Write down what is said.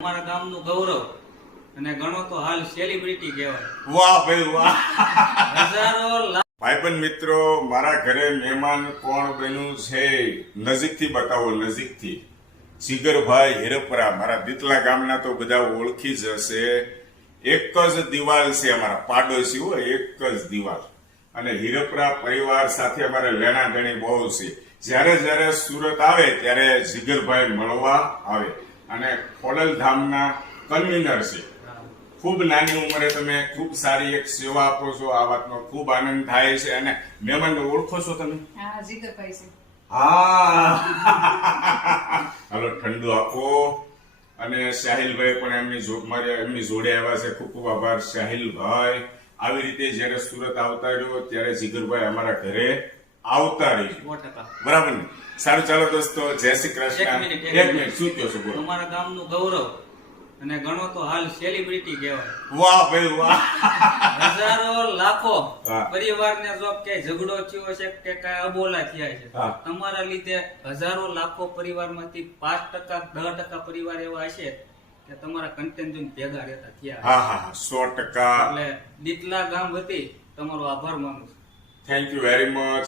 અમારા ગામનું ગૌરવ અને ગણો તો હાલ સેલિબ્રિટી કહેવાય. વાહ ભાઈ વાહ. હજારો ભાઈબંધ મિત્રો, મારા ઘરે મહેમાન કોણ બન્યું છે નજીકથી બતાવો, નજીકથી. જીગરભાઈ હિરપરા, મારા દીતલા ગામના તો બધા ઓળખી જ હશે. એક જ દિવાલ છે અમારા પાડોશી, હોય એક જ દિવાલ. અને હિરપરા પરિવાર સાથે અમારે લેણા દેણી બહુ છે. જ્યારે જ્યારે સુરત આવે ત્યારે જીગરભાઈ મળવા આવે. અને ખોડલધામના કન્વીનર છે. ખૂબ નાની ઉંમરે તમે ખૂબ સારી એક સેવા આપો છો, આ વાતનો ખૂબ આનંદ થાય છે. અને મહેમાનને ઓળખો છો તમે? હા, જીગરભાઈ છે. હા. હાલો ઠંડુ આપો. અને સાહિલભાઈ પણ એમની જોડે આવ્યા છે. ખૂબ ખૂબ આભાર સાહિલભાઈ. આવી રીતે જયારે સુરત આવતા રહ્યો ત્યારે જીગરભાઈ અમારા ઘરે આવતા રહીશું. 100%. બરાબર ને? સારું, ચાલો દોસ્તો, જય શ્રી કૃષ્ણ. એક મિનિટ, શું કહો છો? બોલો. અમારા ગામનું ગૌરવ અને ગણો તો હાલ સેલિબ્રિટી કહેવાય. વાહ ભાઈ વાહ. હજારો લાખો હા. પરિવારને જો કે ઝઘડો થયો છે કે કઈ અબોલા થયા છે, હા. તમારા લીધે હજારો લાખો પરિવારમાંથી 5% 10% પરિવાર એવા હશે કે તમારા કન્ટેન્ટ જોઈને ભેગા રહેતા થયા. હા હા, 100%. એટલે દીતલા ગામ વતી તમારો આભાર માનું છું. Thank you very much.